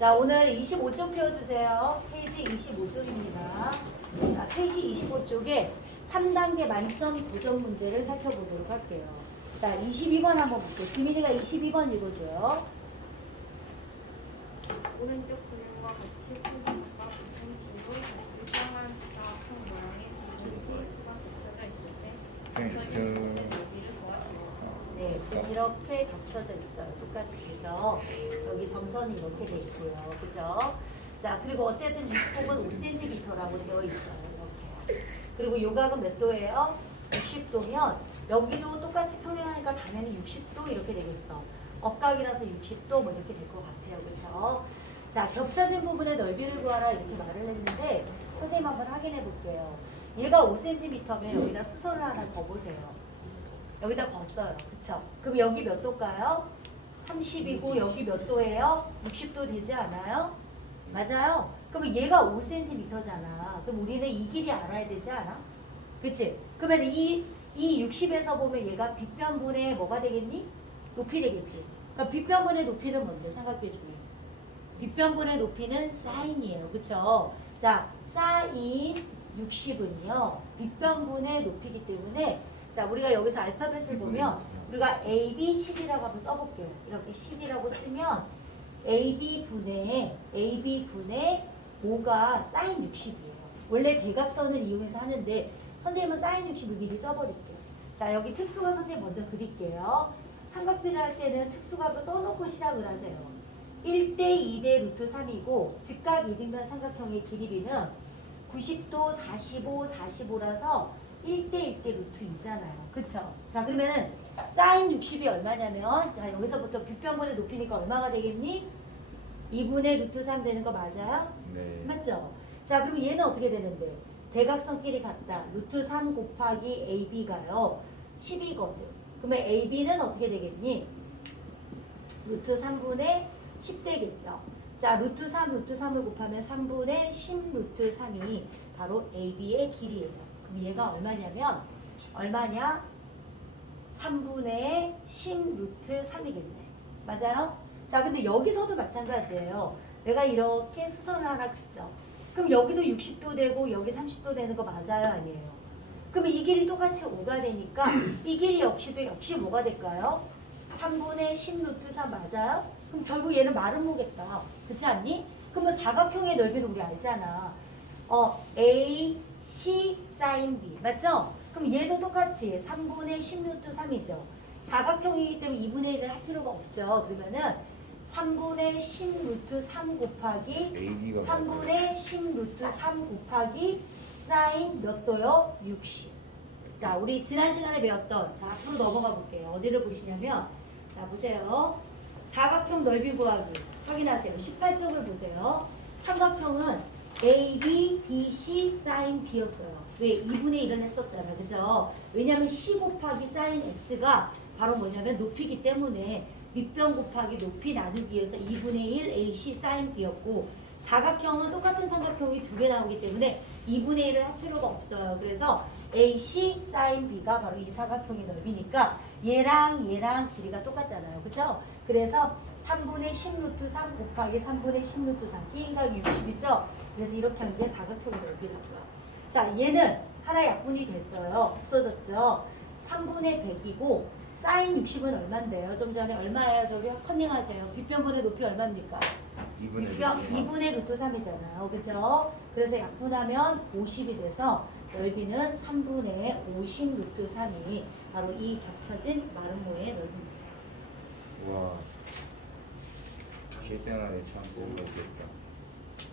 자, 오늘 25쪽 펴주세요. 페이지 25쪽입니다. 자, 페이지 25쪽에 3단계 만점 도전 문제를 살펴보도록 할게요. 자, 22번 한번 볼게요. 지민이가 22번 읽어줘요. 오른쪽 그림과 같이 풍경과 같은 진도 일정한 사각형 모양의 두 줄과 겹쳐져 있을 때 네, 겹 지금 이렇게 겹쳐져 있어요. 똑같이, 그죠? 여기 점선이 이렇게 돼 있고요. 그죠? 자, 그리고 어쨌든 이 폭은 5cm라고 되어 있어요. 이렇게. 그리고 요각은 몇 도예요? 60도면 여기도 똑같이 평행하니까 당연히 60도 이렇게 되겠죠. 억각이라서 60도 뭐 이렇게 될 것 같아요. 그쵸? 자, 겹쳐진 부분의 넓이를 구하라 이렇게 말을 했는데 선생님 한번 확인해 볼게요. 얘가 5cm면 여기다 수선을 하나 더 보세요. 여기다 걷어요. 그쵸? 그럼 여기 몇 도일까요? 30이고 여기 몇 도예요? 60도 되지 않아요? 맞아요. 그럼 얘가 5cm잖아. 그럼 우리는 이 길이 알아야 되지 않아? 그치? 그러면 이, 이 60에서 보면 얘가 빗변분의 뭐가 되겠니? 높이 되겠지. 그러니까 빗변분의 높이는 뭔데? 삼각대 중에. 빗변분의 높이는 사인이에요. 그쵸? 자, 사인 60은요. 빗변분의 높이기 때문에 자, 우리가 여기서 알파벳을 보면 우리가 A, B, 10이라고 한번 써볼게요. 이렇게 10이라고 쓰면 AB 분의 AB 분의 5가 사인 60이에요. 원래 대각선을 이용해서 하는데 선생님은 사인 60을 미리 써버릴게요. 자 여기 특수가 선생님 먼저 그릴게요. 삼각비를 할 때는 특수값을 써놓고 시작을 하세요. 1대 2대 루트 3이고 직각 이등변 삼각형의 길이비는 90도 45 45라서 1대 1대 루트 2잖아요. 그쵸? 자 그러면은 사인 60이 얼마냐면 자 여기서부터 빗변분의 높이니까 얼마가 되겠니? 2분의 루트 3 되는 거 맞아요? 네. 맞죠? 자 그러면 얘는 어떻게 되는데? 대각선끼리 같다. 루트 3 곱하기 AB가요. 10이거든. 그러면 AB는 어떻게 되겠니? 루트 3분의 10 되겠죠. 자 루트 3 루트 3을 곱하면 3분의 10 루트 3이 바로 AB의 길이에요. 그럼 얘가 얼마냐면 얼마냐? 3분의 10 루트 3이겠네. 맞아요? 자, 근데 여기서도 마찬가지예요. 내가 이렇게 수선을 하나 긋죠. 그럼 여기도 60도 되고 여기 30도 되는 거 맞아요? 아니에요? 그러면 이 길이 똑같이 5가 되니까 이 길이 역시도 역시 뭐가 될까요? 3분의 10 루트 3 맞아요? 그럼 결국 얘는 마름모겠다. 그렇지 않니? 그러면 사각형의 넓이는 우리 알잖아. 어, A, C, 사인 B. 맞죠? 그럼 얘도 똑같이 3분의 10 루트 3이죠. 사각형이기 때문에 2분의 1을 할 필요가 없죠. 그러면은 3분의 10 루트 3 곱하기 AB가 3분의 10 루트 3 곱하기 사인 몇 도요? 60. 자, 우리 지난 시간에 배웠던 자, 앞으로 넘어가 볼게요. 어디를 보시냐면 자, 보세요. 사각형 넓이 구하기 확인하세요. 18쪽을 보세요. 삼각형은 A, B, B, C, 사인 B였어요. 왜? 2분의 1을 했었잖아. 그죠? 왜냐면 C 곱하기 사인 X가 바로 뭐냐면 높이기 때문에 밑변 곱하기 높이 나누기 에서 2분의 1 AC 사인 B였고 사각형은 똑같은 삼각형이 두 개 나오기 때문에 2분의 1을 할 필요가 없어요. 그래서 AC 사인 B가 바로 이 사각형의 넓이니까 얘랑 얘랑 길이가 똑같잖아요. 그죠? 그래서 3분의 10 루트 3 곱하기 3분의 10 루트 3 기인각이 60이죠? 그래서 이렇게 하는 게 사각형의 넓이라고요. 자, 얘는 하나 약분이 됐어요. 없어졌죠? 3분의 100이고 사인 60은 얼마인데요? 좀 전에 얼마예요? 저기 컨닝하세요. 빗변분의 높이 얼마입니까? 2분의 2분의 루트 3이잖아요. 그죠? 그래서 약분하면 50이 돼서 넓이는 3분의 50 루트 3이 바로 이 겹쳐진 마름모의 넓이입니다. 와. 실생활에 참 쓸모없겠다.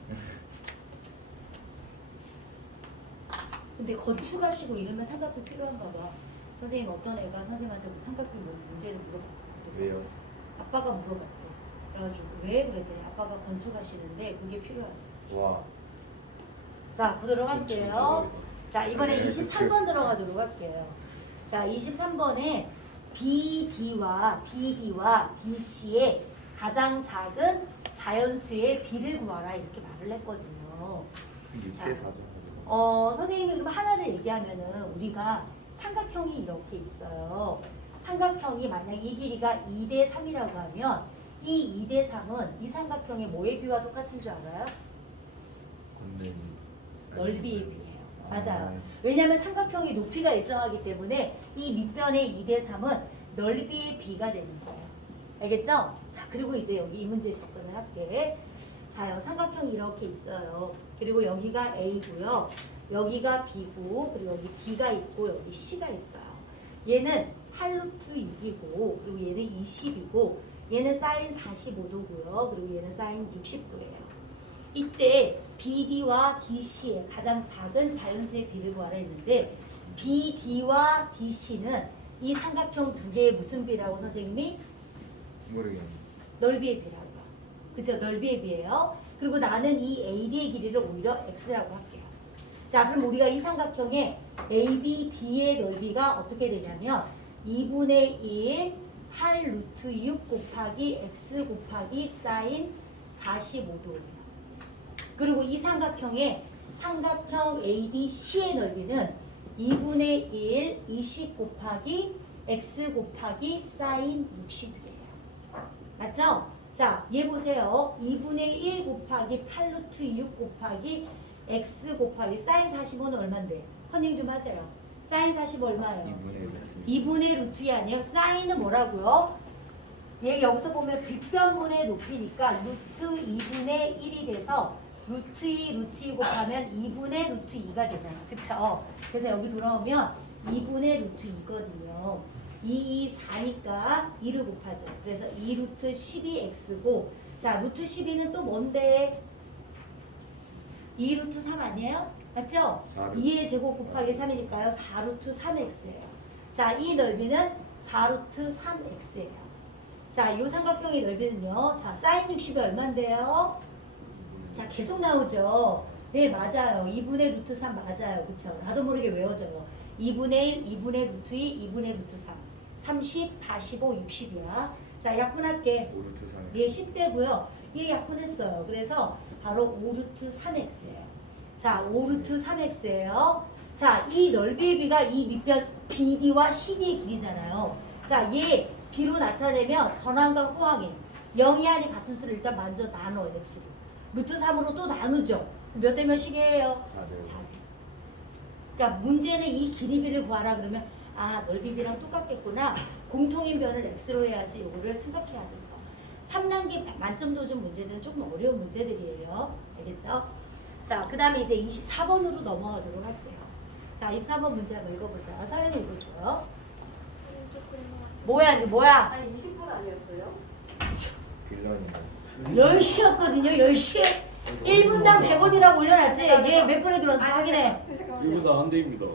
근데 건축하시고 이러면 삼각비 필요한가 봐. 선생님 어떤 애가 선생님한테 뭐 삼각비 뭐 문제를 물어봤어요. 그래서 왜요? 아빠가 물어봤대. 그래가지고 왜 그랬더니 아빠가 건축하시는데 그게 필요하대. 와. 자 보도록 할게요. 자 이번에 네, 23번 들어가도록 할게요. 자 23번에 BD와 BD와 DC의 가장 작은 자연수의 비를 구하라 이렇게 말을 했거든요. 6대 4죠. 어 선생님이 그럼 하나를 얘기하면은 우리가 삼각형이 이렇게 있어요. 삼각형이 만약 이 길이가 2대 3이라고 하면 이이 2대 3은 이 삼각형의 뭐의 비와 똑같은 줄 알아요? 넓이의. 아. 맞아요. 왜냐하면 삼각형의 높이가 일정하기 때문에 이 밑변의 2대 3은 넓이의 비가 되는 거예요. 알겠죠? 자, 그리고 이제 여기 이 문제 접근을 할게. 자, 요 삼각형이 이렇게 있어요. 그리고 여기가 A고요. 여기가 B고, 그리고 여기 D가 있고, 여기 C가 있어요. 얘는 8루트 6이고, 그리고 얘는 20이고, 얘는 사인 45도고요. 그리고 얘는 사인 60도예요. 이때 BD와 DC의 가장 작은 자연수의 비를 구하라 했는데 BD와 DC는 이 삼각형 두 개의 무슨 비라고 선생님이 모르겠네. 넓이의 비라고요. 그죠? 넓이의 비예요. 그리고 나는 이 AD의 길이를 오히려 X라고 할게요. 자, 그럼 우리가 이 삼각형의 ABD의 넓이가 어떻게 되냐면 2분의 1 8 루트 6 곱하기 X 곱하기 사인 45도예요. 그리고 이 삼각형의 삼각형 ADC의 넓이는 2분의 1 20 곱하기 X 곱하기 사인 60이에요. 맞죠? 자, 얘 보세요. 2분의 1 곱하기 8루트 6 곱하기 x 곱하기 사인 45는 얼마인데? 커닝 좀 하세요. 사인 45 얼마예요? 2분의 1. 2분의 루트이 아니에요. 사인은 뭐라고요? 얘 여기서 보면 빗변분의 높이니까 루트 2분의 1이 돼서 루트 2, 루트 2 곱하면 2분의 루트 2가 되잖아. 그쵸? 그래서 여기 돌아오면 2분의 루트 2거든요. 2, 2, 4니까 2를 곱하죠. 그래서 2 루트 12x고 자, 루트 12는 또 뭔데? 2 루트 3 아니에요? 맞죠? 4 2의 제곱 곱하기 3이니까요. 4 루트 3x예요. 자, 이 넓이는 4 루트 3x예요. 자, 이 삼각형의 넓이는요. 자, 사인 60이 얼만데요? 자, 계속 나오죠. 네, 맞아요. 2분의 루트 3 맞아요. 그쵸? 나도 모르게 외워져요. 2분의 1, 2분의 루트 2, 2분의 루트 3. 30, 45, 60이야. 자, 약분할게. 5루트 3. 얘 10대고요. 얘 약분했어요. 그래서 바로 5루트 3x예요. 자, 5루트 3x예요. 자, 이 넓이의 비가 이 밑변 BD와 CD의 길이잖아요. 자, 얘 B로 나타내면 전항과 호항이 0이 아닌 같은 수를 일단 먼저 나눠 x로. 루트 3으로 또 나누죠. 몇 대 몇이게요? 4대 4대. 그러니까 문제는 이 길이비를 구하라 그러면 아 넓이비랑 똑같겠구나. 공통인 변을 x로 해야지 이거를 생각해야 되죠. 3단계 만점 도전 문제들은 조금 어려운 문제들이에요. 알겠죠? 자, 그 다음에 이제 24번으로 넘어가도록 할게요. 자, 24번 문제 한번 읽어보자. 서연이 읽어줘요. 뭐야, 지금 뭐야? 아니 20분 아니었어요? 빌런이다. 10시였거든요, 10시. 1분당 100원이라고 올려놨지? 얘몇 번에 들어와서 확인해. 이거다 한 대입니다.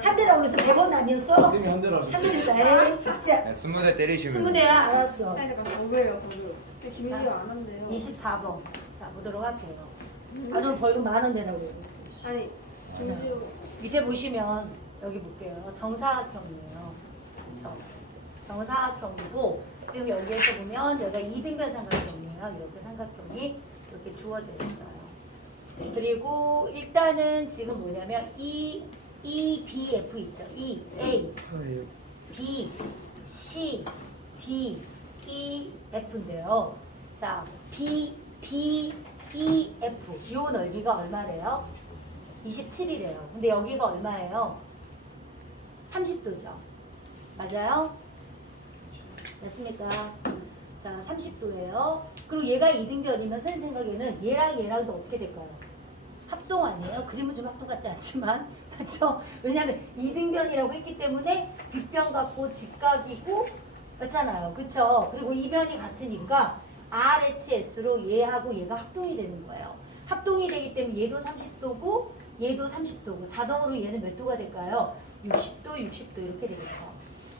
한 대라고 그래서 100원 아니었어? 쌤이 한 대라 한 하셨어요. 대랬어. 에이, 진짜. 야, 스무 대 때리시면. 스무 대야? 알았어. 아니 잠깐 뭐예요 저도 김희지가 안 한대요 24번. 자, 보도록 할게요. 아, 너 벌금 만 원 내라고 얘기했어. 씨. 아니 김시우 밑에 보시면 여기 볼게요. 정사각형이에요. 그쵸? 정사각형이고 지금 여기에서 보면 여기가 이등변 삼각형이에요. 이렇게 삼각형이 이렇게 주어져 있어요. 그리고 일단은 지금 뭐냐면 E, E, B, F 있죠. E, A, B, C, D, E, F인데요. 자, B, B, E, F 요 넓이가 얼마래요? 27이래요. 근데 여기가 얼마예요? 30도죠. 맞아요? 됐습니까? 자, 30도예요. 그리고 얘가 이등변이면 선생님 생각에는 얘랑 얘랑도 어떻게 될까요? 합동 아니에요? 그림은 좀 합동 같지 않지만 맞죠? 왜냐하면 이등변이라고 했기 때문에 빗변 같고 직각이고 맞잖아요. 그쵸? 그리고 이변이 같으니까 RHS로 얘하고 얘가 합동이 되는 거예요. 합동이 되기 때문에 얘도 30도고 얘도 30도고 자동으로 얘는 몇 도가 될까요? 60도, 60도 이렇게 되겠죠.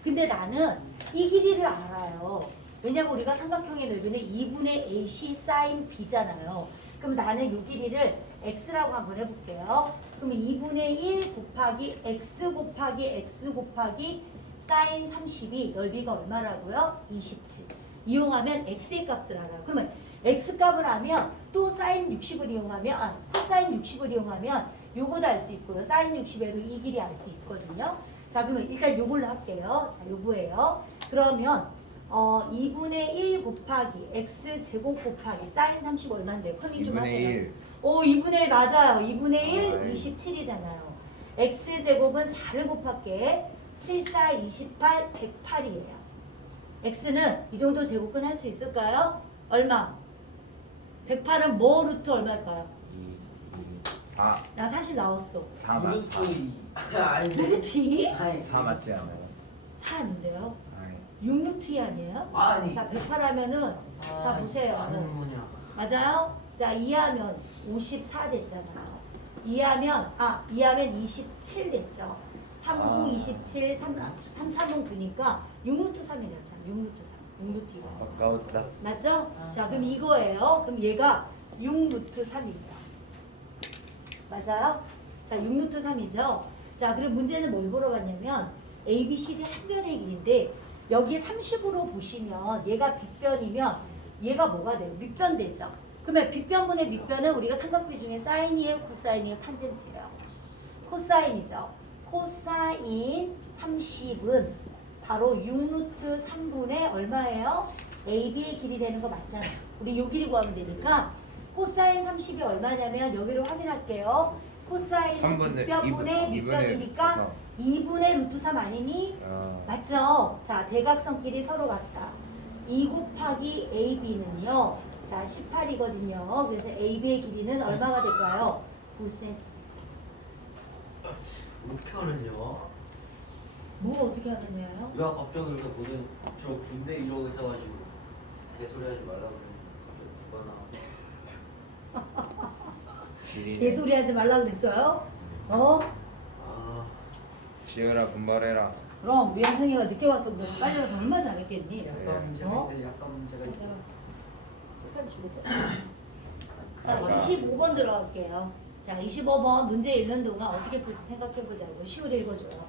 근데 나는 이 길이를 알아요. 왜냐면 우리가 삼각형의 넓이는 2분의 AC 사인 B잖아요. 그럼 나는 이 길이를 X라고 한번 해볼게요. 그러면 2분의 1 곱하기 X 곱하기 X 곱하기 사인 32 넓이가 얼마라고요? 27. 이용하면 X의 값을 알아요. 그러면 X 값을 하면 또 사인 60을 이용하면 아, 코사인 60을 이용하면 요거도 알 수 있고요. 사인 60에도 이 길이 알 수 있거든요. 자, 그러면 일단 요걸로 할게요. 자, 요거예요. 그러면 어 2분의 1 곱하기 x 제곱 곱하기 사인 30 얼마인데? 커밍 좀 2분의 하세요. 1 오 2분의 1 맞아요. 2분의 1 아이. 27이잖아요. x 제곱은 4를 곱할게. 7, 4, 28, 108이에요. x는 이 정도 제곱근 할 수 있을까요? 얼마? 108은 뭐 루트 얼마일까요? 2 2 4나 사실 나왔어. 4 맞 4. 루트 2? 4 맞지 않아요? 4 아닌데요? 아이. 6 루트 2 아니에요? 아니. 자, 108 하면은 자 보세요. 아는 뭐냐. 맞아요? 자, 2하면 54 됐잖아요. 2하면 아, 2하면 27 됐죠. 30, 아. 27, 3, 3, 3은 9니까 6루트 3이 됐잖아. 6루트 3. 6루트 2. 아까웠다. 맞죠? 자, 그럼 이거예요. 그럼 얘가 6루트 3입니다. 맞아요? 자, 6루트 3이죠? 자, 그럼 문제는 뭘 물어봤냐면 A, B, C, D 한 변의 길인데 여기 30으로 보시면 얘가 빗변이면 얘가 뭐가 돼요? 밑변 되죠? 그러면 빗변분의 밑변은 우리가 삼각비 중에 사인이에요? 코사인이에요? 탄젠트예요? 코사인이죠? 코사인 30은 바로 6루트 3분의 얼마예요? AB의 길이 되는 거 맞잖아. 우리 요 길이 구하면 되니까 코사인 30이 얼마냐면 여기로 확인할게요. 코사인은 삼분의 빗변분의 이분- 이분의 밑변이니까 2분의 루트 3 아니니? 어. 맞죠? 자, 대각선끼리 서로 같다. 2 곱하기 AB는요. 자, 18이거든요. 그래서 AB의 길이는 얼마가 될까요? 9cm. 어떻게 하느냐? 뭐 어떻게 하느냐요? 야 갑자기 이렇게 모든 저 군대 이러고 있어가지고 개소리 하지 말라고 그러는데 갑자기 누가 나 지리. 개소리 하지 말라 그랬어요? 어? 아 지어라 분발해라. 그럼 우리 현성이가 늦게 와서 그렇지 빨리 와서 얼마나 잘했겠니? 약간 문제가 어? 있어요 약간 문제가 있어요 시간 주고 자, 25번 들어갈게요. 자, 25번 문제 읽는 동안 어떻게 풀지 생각해보자고. 시우리 읽어줘요.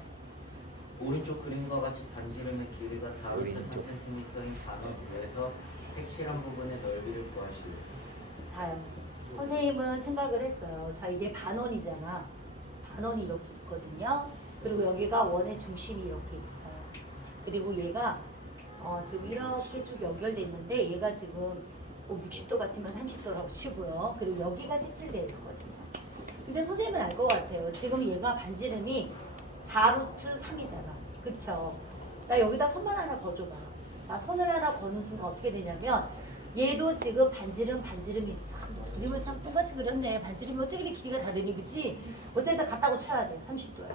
오른쪽 그림과 같이 반지름의 길이가 4m 오른쪽. 3cm인 반원에서 색칠한 부분의 넓이를 구하시오 자요. 선생님은 생각을 했어요. 자, 이게 반원이잖아. 반원이 이렇게 있거든요. 그리고 여기가 원의 중심이 이렇게 있어요. 그리고 얘가 어, 지금 이렇게 쭉 연결돼 있는데 얘가 지금 뭐 60도 같지만 30도라고 치고요. 그리고 여기가 색칠되어 있거든요. 근데 선생님은 알 것 같아요. 지금 얘가 반지름이 4루트 3이잖아. 그쵸? 나 여기다 선만 하나 거줘봐. 자, 선을 하나 거는 순간 어떻게 되냐면 얘도 지금 반지름 반지름이 참 그림을 참 똑같이 그렸네. 반지름이 어떻게 이렇게 길이가 다르니 그치? 어쨌든 같다고 쳐야 돼. 30도야.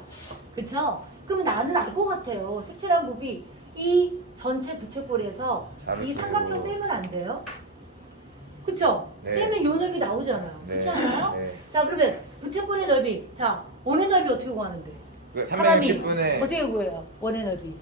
그쵸? 그럼 나는 알 것 같아요. 색칠한 곱이 이 전체 부채꼴에서 이 삼각형. 빼면 안 돼요? 그쵸? 네. 빼면 요 넓이 나오잖아요. 네. 그렇지 않아요? 네. 자 그러면 부채꼴의 넓이 자 원의 넓이 어떻게 구하는데? 그 사람이 360분의 어떻게 구해요? 원의 넓이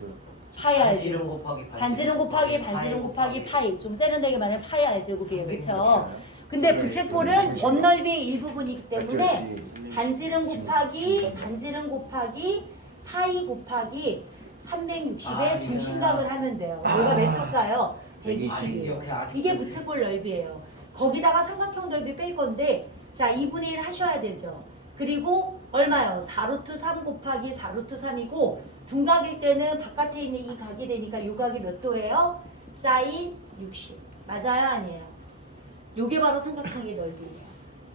그 파이 알제곱 반지름 곱하기 반지름 곱하기 반지름 곱하기 파이 좀 세련되게 말하면 파이 알제곱이에요 그쵸? 근데 네, 부채꼴은 네. 원 넓이의 일부분이기 때문에? 반지름 곱하기 반지름 곱하기 파이 곱하기 360의 아, 중심각을 하면 돼요 얘가 몇 도일까요? 120. 120이에요 아직 이게 부채꼴 넓이에요. 거기다가 삼각형 넓이 뺄 건데 자 2분의 1 하셔야 되죠. 그리고 얼마요? 4루트 3 곱하기 4루트 3이고 둔각일 때는 바깥에 있는 이 각이 되니까 이 각이 몇 도예요? 사인 60. 맞아요? 아니에요? 요게 바로 삼각형의 넓이에요.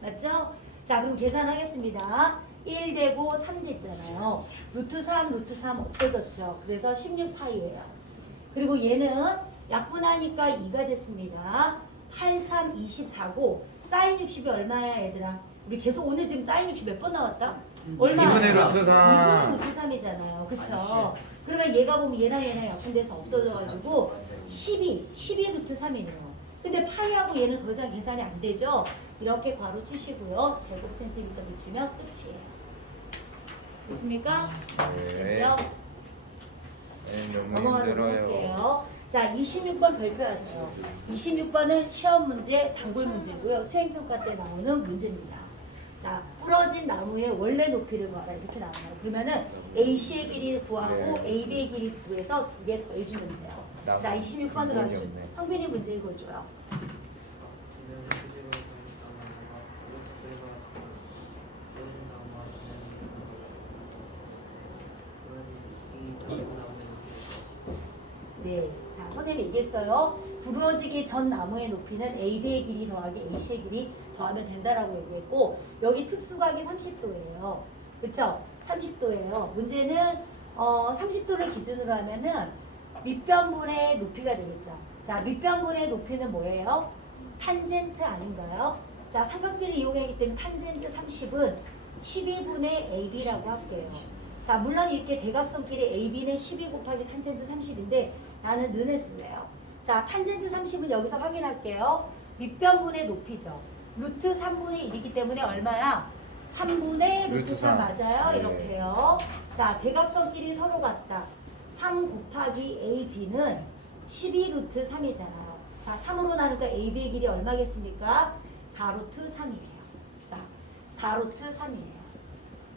맞죠? 자 그럼 계산하겠습니다. 1 되고 3 됐잖아요. 루트 3, 루트 3 없어졌죠. 그래서 16파이예요. 그리고 얘는 약분하니까 2가 됐습니다. 8, 3, 24고 사인 60이 얼마야 얘들아? 우리 계속 오늘 지금 사인 60 몇 번 나왔다? 얼마? 2분의 루트 3. 2분의 루트 3이잖아요. 그쵸? 아, 그러면 얘가 보면 얘랑 얘랑 약분돼서 없어져가지고 12, 12 루트 3이네요. 근데 파이하고 얘는 더 이상 계산이 안 되죠? 이렇게 괄호 치시고요. 제곱 센티미터 붙이면 끝이에요. 됐습니까? 네. 됐죠? 네, 너무 넘어가도록 힘들어요. 할게요. 자, 26번 발표하세요. 26번은 시험 문제, 단골 문제고요. 수행평가 때 나오는 문제입니다. 자, 부러진 나무의 원래 높이를 구하라 이렇게 나와요. 그러면은 AC의 길이 구하고 네. AB의 길이 구해서 두 개 더해주면 돼요. 나 자, 26번으로 근본이 아주 없네. 성빈이 문제 읽어줘요. 네, 자, 얘기했어요. 부러지기 전 나무의 높이는 AB의 길이 더하기 AC의 길이 더하면 된다라고 얘기했고 여기 특수각이 30도예요. 그쵸? 30도예요. 문제는 어, 30도를 기준으로 하면은 밑변분의 높이가 되겠죠. 자, 밑변분의 높이는 뭐예요? 탄젠트 아닌가요? 자, 삼각비를 이용하기 때문에 탄젠트 30은 12분의 AB라고 할게요. 자, 물론 이렇게 대각선끼리 AB는 12 곱하기 탄젠트 30인데 나는 는을 쓸래요. 자, 탄젠트 30은 여기서 확인할게요. 밑변분의 높이죠. 루트 3분의 1이기 때문에 얼마야? 3분의 루트 루트 3 삼. 맞아요? 네. 이렇게요. 자, 대각선끼리 서로 같다. 3 곱하기 AB는 12 루트 3이잖아요. 자, 3으로 나누니까 AB의 길이 얼마겠습니까? 4 루트 3이에요. 자, 4 루트 3이에요.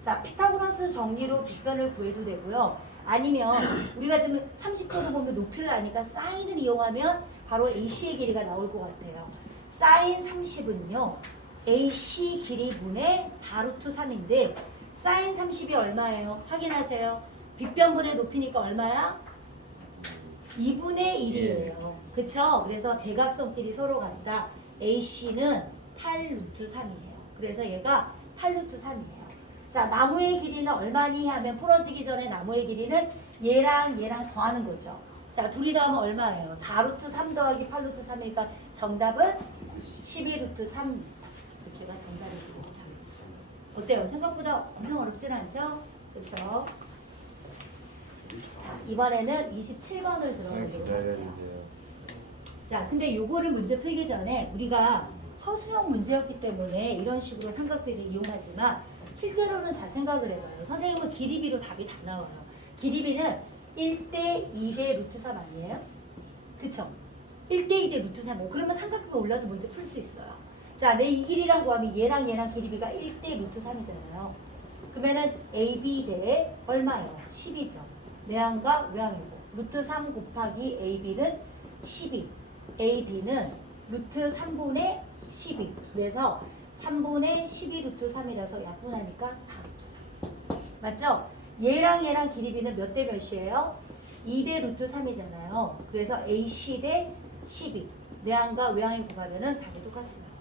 자, 피타고라스 정리로 빗변을 구해도 되고요. 아니면 우리가 지금 30도를 보면 높이를 아니까 사인을 이용하면 바로 AC의 길이가 나올 것 같아요. 사인 30은요. AC 길이 분의 4루트 3인데 사인 30이 얼마예요? 확인하세요. 빗변분의 높이니까 얼마야? 2분의 1이에요. 그쵸? 그래서 대각선끼리 서로 같다. AC는 8루트 3이에요. 그래서 얘가 8루트 3이에요. 자, 나무의 길이는 얼마니 하면 풀어지기 전에 나무의 길이는 얘랑 얘랑 더하는 거죠. 자, 둘이 더하면 얼마예요? 4루트 3 더하기 8루트 3이니까 정답은 12루트 3. 이렇게가 정답이 되겠죠. 어때요? 생각보다 엄청 어렵진 않죠? 그렇죠? 자, 이번에는 27번을 네, 들어보도록 할게요. 기다려주세요. 자, 근데 요거를 문제 풀기 전에 우리가 서술형 문제였기 때문에 이런 식으로 삼각비를 이용하지만 실제로는 잘 생각을 해봐요. 선생님은 길이비로 답이 다 나와요. 길이비는 1대 2대 루트 3 아니에요? 그쵸? 1대 2대 루트 3이에요. 그러면 삼각비가 올라도 문제 풀 수 있어요. 자, 내 이 길이랑 구하면 얘랑 얘랑 길이비가 1대 루트 3이잖아요. 그러면은 AB 대 얼마예요? 10이죠. 내항과 외항이고 루트 3 곱하기 AB는 12. AB는 루트 3분의 12. 그래서 3분의 12 루트 3이라서 약분하니까 4 루트 3. 맞죠? 얘랑 얘랑 길이비는 몇 대 몇이에요? 2대 루트 3이잖아요. 그래서 AC 대 12. 내항과 외항이 구하면은 답이 똑같이 나와요.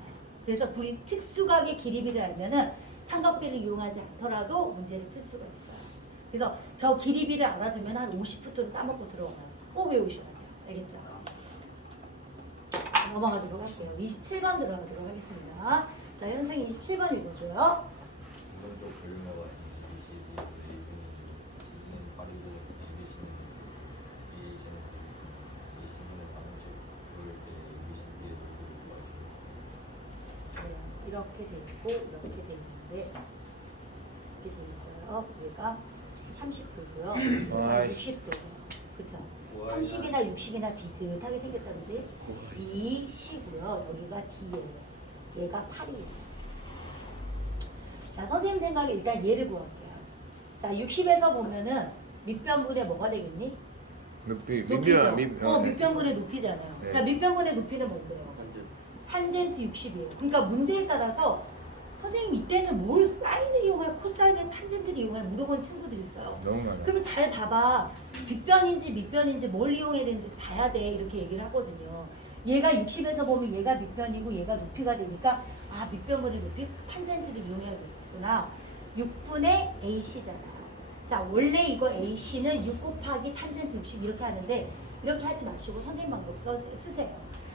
그래서 불이 특수각의 길이비를 알면은 삼각비를 이용하지 않더라도 문제를 풀 수가 있어요. 그래서 저 길이비를 알아두면 한 50부터는 따먹고 들어가요. 꼭 외우셔야 돼요. 알겠죠? 자, 넘어가도록 할게요. 27번 들어가도록 하겠습니다. 자, 현생 27번 읽어줘요어가 22, A분이 12는 8이고 ABC는 2A씨는 20분의 30, 그럴 때 ABC의 네, 이렇게 돼 있고 이렇게 돼 있는데 이렇게 돼 있어요. 얘가 30도고요. 아, 와이씨. 60도예요. 그쵸? 우와, 30이나 60이나 비슷하게 생겼다 그지? B, C고요. 여기가 D예요. 얘가 8이에요. 자, 선생님 생각에 일단 얘를 구할게요. 자, 60에서 보면은 밑변분의 뭐가 되겠니? 높이 높이죠. 밑변 밑 어, 밑변분의 높이잖아요. 네. 자, 밑변분의 높이는 뭔데요? 탄젠 탄젠트 60이에요. 그러니까 문제에 따라서 선생님 이때는 뭘 사인을 이용해, 코사인을 탄젠트를 이용해 물어본 친구들이 있어요. 너무 많아. 그러면 잘 봐봐. 빗변인지 밑변인지 뭘 이용해야 되는지 봐야 돼. 이렇게 얘기를 하거든요. 얘가 60에서 보면 얘가 밑변이고 얘가 높이가 되니까 아 밑변분의 높이 탄젠트를 이용해야겠구나. 6분의 AC잖아요. 자 원래 이거 AC는 6 곱하기 탄젠트 60 이렇게 하는데 이렇게 하지 마시고 선생님 방법 써, 쓰세요.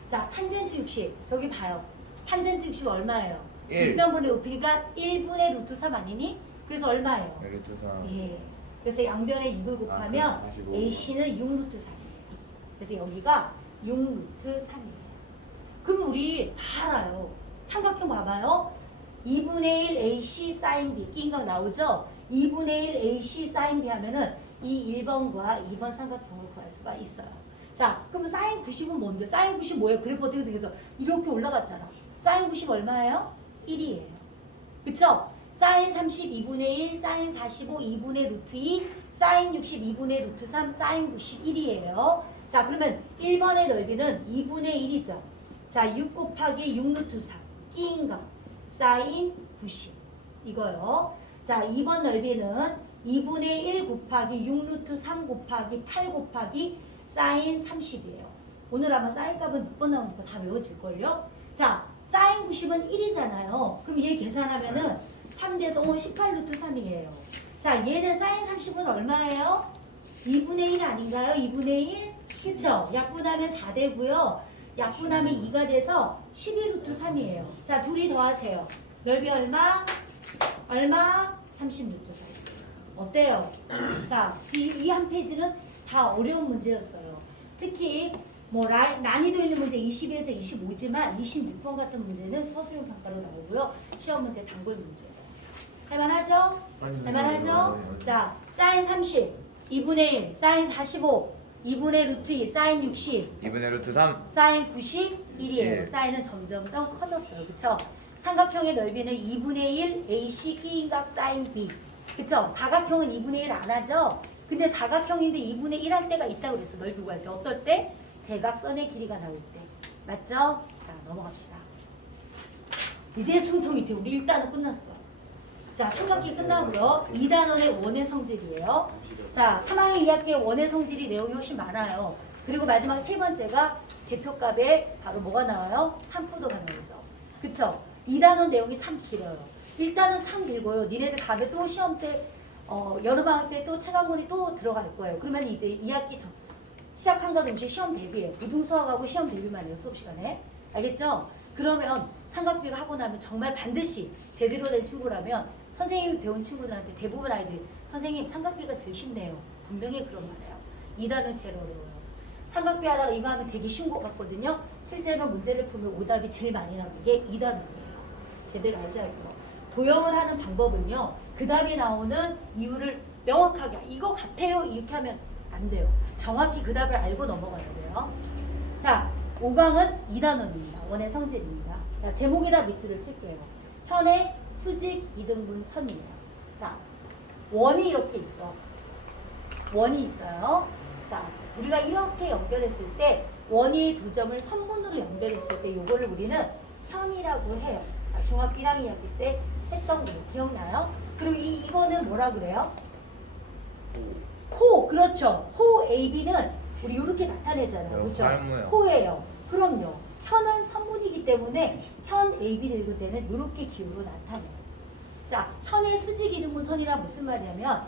자 탄젠트 60 저기 봐요. 탄젠트 60 얼마예요? 일. 밑변분의 높이가 1분의 루트 3 아니니? 그래서 얼마예요? 여기 두사. 예. 그래서 양변에 6을 곱하면 아, 그럼 45. AC는 6 루트 3이에요. 그래서 여기가 6 루트 3이에요. 그럼 우리 다 알아요. 삼각형 봐봐요. 2분의 1 AC 사인 B 끼인각 나오죠? 2분의 1 AC 사인 B 하면은 이 1번과 2번 삼각형을 구할 수가 있어요. 자, 그럼 사인 90은 뭔데? 사인 90 뭐예요? 그래프 어떻게 생겨서 이렇게 올라갔잖아. 사인 90 얼마예요? 1이에요. 그쵸? 사인 30 2분의 1, 사인 45 2분의 루트 2, 사인 60 2분의 루트 3, 사인 90 1이에요. 자 그러면 1번의 넓이는 2분의 1이죠. 자 6 곱하기 6 루트 3 끼인가 사인 90 이거요. 자 2번 넓이는 2분의 1 곱하기 6 루트 3 곱하기 8 곱하기 사인 30이에요. 오늘 아마 사인 값은 몇 번 나오는 거다 외워질걸요? 자, 사인 90은 1이잖아요. 그럼 얘 계산하면은 3대에서 5, 18루트 3이에요. 자, 얘는 사인 30은 얼마예요? 2분의 1 아닌가요? 2분의 1? 그쵸? 약분하면 4되고요. 약분하면 2가 돼서 12루트 3이에요. 자, 둘이 더하세요. 넓이 얼마? 얼마? 30루트 3. 어때요? 자, 이 한 페이지는 다 어려운 문제였어요. 특히 뭐 라, 난이도 있는 문제 20에서 25지만 26번 같은 문제는 서술형 평가로 나오고요. 시험 문제 단골 문제예요. 할만하죠? 할만하죠? 자, 사인 30, 2분의 1, 사인 45, 2분의 루트 2, 사인 60, 2분의 루트 3 사인 91이에요. 예. 사인은 점점점 커졌어요. 그쵸? 삼각형의 넓이는 2분의 1 AC K인각 사인 B. 그쵸? 사각형은 2분의 1 안 하죠? 근데 사각형인데 2분의 1 할 때가 있다고 그랬어. 넓이 구할 때. 어떨 때? 대각선의 길이가 나올 때. 맞죠? 자, 넘어갑시다. 이제 숨통이 돼. 우리 1단은 끝났어. 자, 삼각기 끝나고요. 2단원의 원의 성질이에요. 자, 3학년 2학기의 원의 성질이 내용이 훨씬 많아요. 그리고 마지막 세 번째가 대표값에 바로 뭐가 나와요? 산포도가 나오죠. 그쵸? 2단원 내용이 참 길어요. 1단은 참 길고요. 니네들 다음에 또 시험 때, 어, 여름방학 때 또 체감문이 또 들어갈 거예요. 그러면 이제 2학기 전, 시작한가 동시에 시험 대비해. 무등수학하고 시험 대비만 해요, 수업 시간에. 알겠죠? 그러면 삼각비가 하고 나면 정말 반드시 제대로 된 친구라면 선생님이 배운 친구들한테 대부분 아이들이 선생님 삼각비가 제일 쉽네요. 분명히 그런 말이에요. 2단은 제일 어려워요. 삼각비 하다가 이거 하면 되게 쉬운 것 같거든요. 실제로 문제를 풀면 오답이 제일 많이 나오는 게 2단원이에요. 제대로 알자고요. 도형을 하는 방법은요. 그 답이 나오는 이유를 명확하게 이거 같아요 이렇게 하면 안 돼요. 정확히 그 답을 알고 넘어가야 돼요. 자, 5강은 2단원입니다. 원의 성질입니다. 자, 제목에다 밑줄을 칠게요. 현의 수직 이등분 선이에요. 자, 원이 이렇게 있어. 원이 있어요. 자, 우리가 이렇게 연결했을 때 원이 두 점을 선분으로 연결했을 때 요거를 우리는 현이라고 해요. 자, 중학교 1학년이었을 때 했던 거 기억나요? 그리고 이, 이거는 뭐라 그래요? 호, 그렇죠. 호 AB는 우리 이렇게 나타내잖아요. 네, 그렇죠? 호예요. 그럼요. 현은 선분이기 때문에 현 AB를 읽을 때는 이렇게 기호로 나타내요. 자, 현의 수직 이등분 선이란 무슨 말이냐면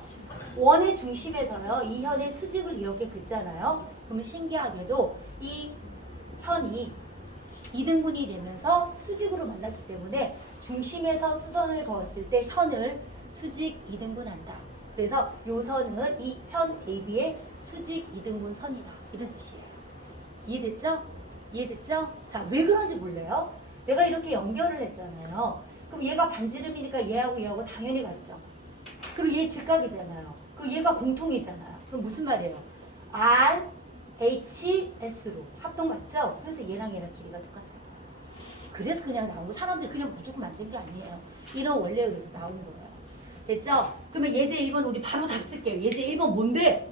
원의 중심에서요. 이 현의 수직을 이렇게 긋잖아요. 그러면 신기하게도 이 현이 이등분이 되면서 수직으로 만났기 때문에 중심에서 수선을 그었을 때 현을 수직 이등분한다. 그래서 요 선은 이현 AB의 수직 이등분 선이다. 이런 뜻이에요. 이해됐죠? 이해됐죠? 자, 왜 그런지 몰라요? 내가 이렇게 연결을 했잖아요. 그럼 얘가 반지름이니까 얘하고 얘하고 당연히 같죠. 그리고 얘 직각이잖아요. 그럼 얘가 공통이잖아요. 그럼 무슨 말이에요? R, H, S로 합동 맞죠? 그래서 얘랑 얘랑 길이가 똑같아요. 그래서 그냥 거 사람들이 그냥 무조건 만든 게 아니에요. 이런 원리에 의해서 나온 거예요. 됐죠? 그러면 예제 1번 우리 바로 답 쓸게요. 예제 1번 뭔데?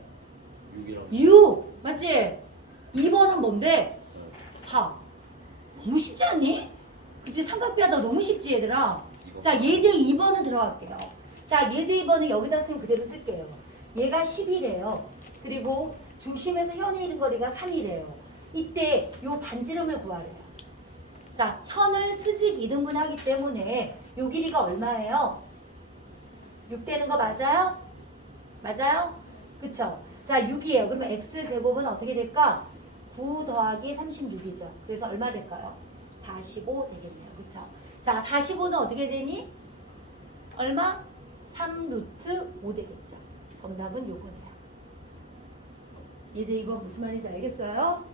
6이랑 6 맞지? 2번은 뭔데? 4 너무 쉽지 않니? 그치 삼각비 하다 너무 쉽지 얘들아 자 예제 2번은 들어갈게요 자 예제 2번은 여기다 쓰면 그대로 쓸게요 얘가 10이래요 그리고 중심에서 현에 있는 거리가 3이래요 이때 요 반지름을 구하래요 자 현을 수직 이등분 하기 때문에 요 길이가 얼마예요? 6 되는 거 맞아요? 맞아요? 그쵸? 자, 6이에요. 그러면 x제곱은 어떻게 될까? 9 더하기 36이죠. 그래서 얼마 될까요? 45 되겠네요. 그쵸? 자, 45는 어떻게 되니? 얼마? 3루트 5 되겠죠. 정답은 요거네요. 이제 이거 무슨 말인지 알겠어요?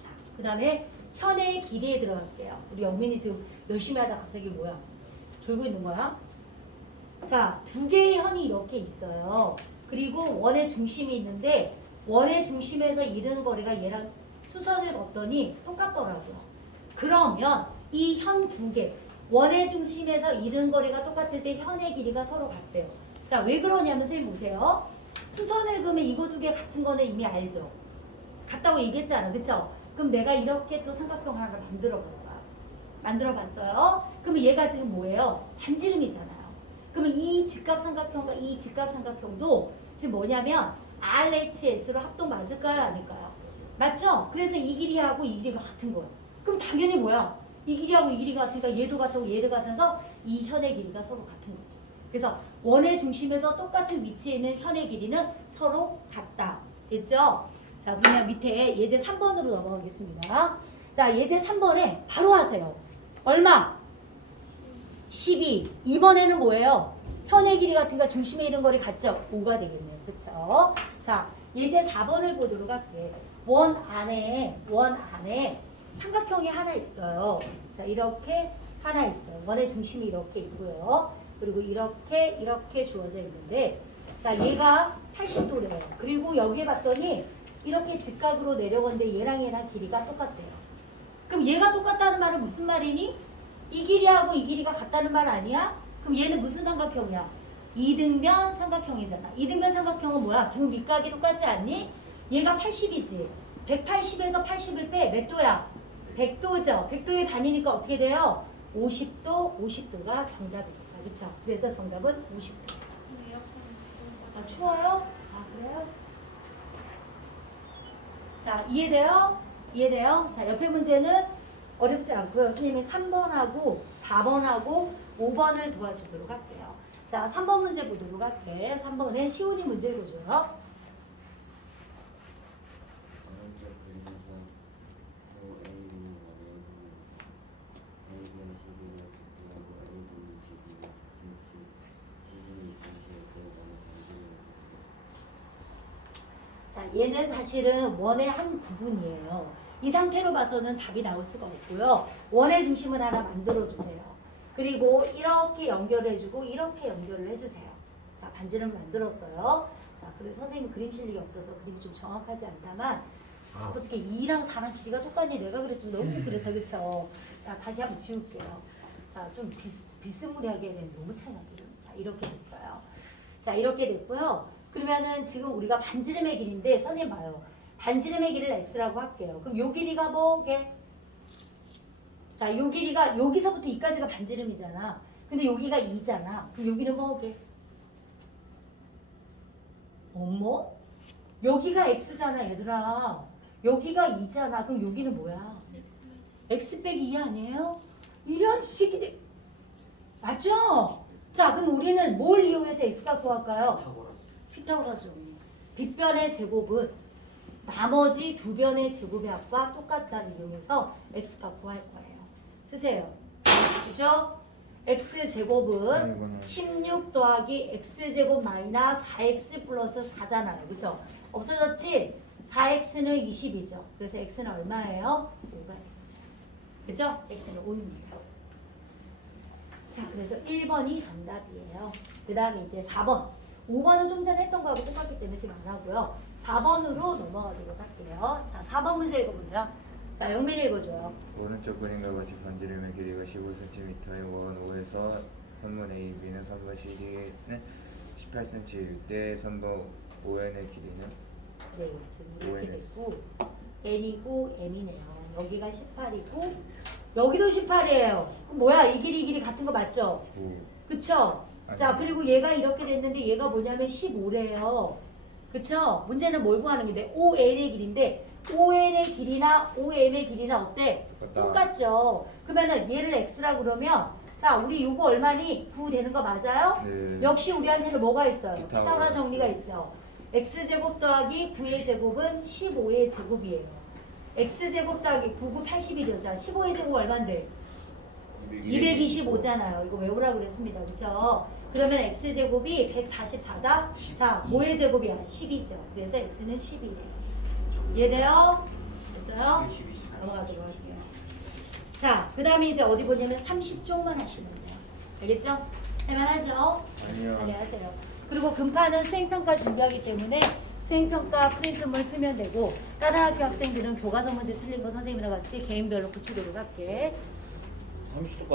자, 그 다음에 현의 길이에 들어갈게요. 우리 영민이 지금 열심히 하다 갑자기 뭐야? 졸고 있는 거야? 자, 두 개의 현이 이렇게 있어요. 그리고 원의 중심이 있는데 원의 중심에서 이른 거리가 얘랑 수선을 걷더니 똑같더라고요. 그러면 이 현 두 개, 원의 중심에서 이른 거리가 똑같을 때 현의 길이가 서로 같대요. 자, 왜 그러냐면 선생님 보세요. 수선을 그으면 이거 두 개 같은 거는 이미 알죠. 같다고 얘기했잖아. 그쵸? 그럼 내가 이렇게 또 삼각형 하나 만들어 봤어요. 만들어 봤어요. 그러면 얘가 지금 뭐예요? 반지름이잖아요. 그러면 이 직각삼각형과 이 직각삼각형도 지금 뭐냐면 RHS로 합동 맞을까요? 아닐까요? 맞죠? 그래서 이 길이하고 이 길이가 같은 거예요. 그럼 당연히 뭐야? 이 길이하고 이 길이가 같으니까 얘도 같고 얘도 같아서 이 현의 길이가 서로 같은 거죠. 그래서 원의 중심에서 똑같은 위치에 있는 현의 길이는 서로 같다. 됐죠? 자, 그러면 밑에 예제 3번으로 넘어가겠습니다. 자, 예제 3번에 바로 하세요. 얼마? 12. 이번에는 뭐예요? 현의 길이 같으니까 중심에 있는 거리 같죠? 5가 되겠네요. 그쵸? 자, 예제 4번을 보도록 할게. 원 안에, 원 안에 삼각형이 하나 있어요. 자, 이렇게 하나 있어요. 원의 중심이 이렇게 있고요. 그리고 이렇게, 이렇게 주어져 있는데, 자, 얘가 80도래요. 그리고 여기에 봤더니 이렇게 직각으로 내려오는데 얘랑 얘랑 길이가 똑같대요. 그럼 얘가 똑같다는 말은 무슨 말이니? 이 길이하고 이 길이가 같다는 말 아니야? 그럼 얘는 무슨 삼각형이야? 이등변 삼각형이잖아. 이등변 삼각형은 뭐야? 두 밑각이 똑같지 않니? 얘가 80이지. 180에서 80을 빼. 몇 도야? 100도죠. 100도의 반이니까 어떻게 돼요? 50도, 50도가 정답입니다. 그쵸? 그래서 정답은 50도. 아, 추워요? 아, 그래요? 자, 이해돼요? 이해돼요? 자, 옆에 문제는 어렵지 않고요. 선생님이 3번하고 4번하고 5번을 도와주도록 할게요. 자, 3번 문제 보도록 할게. 3번에 시온이 문제를 줘요. 전원적 그림에서 뭐 A는 A는 A는 11을 집중하고 A는 집중하고 중심 수준이 중심에 나는 자, 얘는 사실은 원의 한 부분이에요. 이 상태로 봐서는 답이 나올 수가 없고요. 원의 중심을 하나 만들어 주세요. 그리고 이렇게 연결해주고 이렇게 연결을 해주세요. 자, 반지를 만들었어요. 자, 그래서 선생님 그림 실력이 없어서 그림이 좀 정확하지 않다만 아, 어떻게 2랑 4랑 길이가 똑같니? 내가 그랬으면 너무 그랬다, 그쵸? 자, 다시 한번 지울게요. 자, 좀 비스, 비스무리하게 된 너무 차이 나거든요. 자, 이렇게 됐어요. 자, 이렇게 됐고요. 그러면은 지금 우리가 반지름의 길인데 선생님 봐요. 반지름의 길이를 x라고 할게요. 그럼 요 길이가 뭐게? 자, 요 길이가 여기서부터 이까지가 반지름이잖아. 근데 여기가 2잖아. 그럼 여기는 뭐게? 어머? 여기가 x잖아, 얘들아. 여기가 2잖아. 그럼 여기는 뭐야? x 빼기 2 아니에요? 이런 식이 돼. 맞죠? 자, 그럼 우리는 뭘 이용해서 x가 구할까요? 타고랐어. 피타고라스 빗변의 제곱은 나머지 두 변의 제곱의 합과 똑같다를 이용해서 x가 구할 거예요. 쓰세요. 그죠? x 제곱은 이거는 16 더하기 x 제곱 마이너스 4x 플러스 4잖아요. 그죠? 없어졌지? 4x는 20이죠. 그래서 x는 얼마예요? 5가 그죠? x는 5입니다. 자, 그래서 1번이 정답이에요. 그 다음에 이제 4번. 5번은 좀 전에 했던 거하고 똑같기 때문에 지금 안 하고요. 4번으로 넘어가도록 할게요. 자, 4번 문제 읽어보자. 자, 영민이 읽어줘요. 오른쪽 그림과 같이 반지름의 길이가 15cm의 원 5에서 선분 A, B는 선분 CD는 18cm일 때 선분 ON의 길이는 네, 지금 이렇게 ONS. 됐고 n이고 m이네요. 여기가 18이고 여기도 18이에요. 그럼 뭐야? 이 길이 이 길이 같은 거 맞죠? 5 그쵸? 자, 아니. 그리고 얘가 이렇게 됐는데 얘가 뭐냐면 15래요. 그쵸? 문제는 뭘 구하는 건데 5n의 길인데 5n의 길이나 5m의 길이나 어때? 똑같다. 똑같죠. 그러면은 얘를 x라고 그러면 자, 우리 요거 얼마니? 9 되는 거 맞아요? 네. 역시 우리한테는 뭐가 있어요? 피타고라스. 피타고라 정리가 있죠. x제곱 더하기 9의 제곱은 15의 제곱이에요. x제곱 더하기 9, 9, 81이었잖아. 15의 제곱 얼만데? 225잖아요. 이거 외우라고 그랬습니다. 그쵸? 그러면 x제곱이 144다? 자, 뭐의 제곱이야? 10이죠. 그래서 x는 10이래요. 이해돼요? 됐어요? 넘어가도록 할게요. 자, 그 다음에 이제 어디 보냐면 30쪽만 하시면 돼요. 알겠죠? 할만하죠? 아니요. 네, 하세요. 그리고 금파는 수행평가 준비하기 때문에 수행평가 프린트물 풀면 되고 다른 학교 학생들은 교과서 문제 틀린 거 선생님이랑 같이 개인별로 붙이도록 할게. 30도까지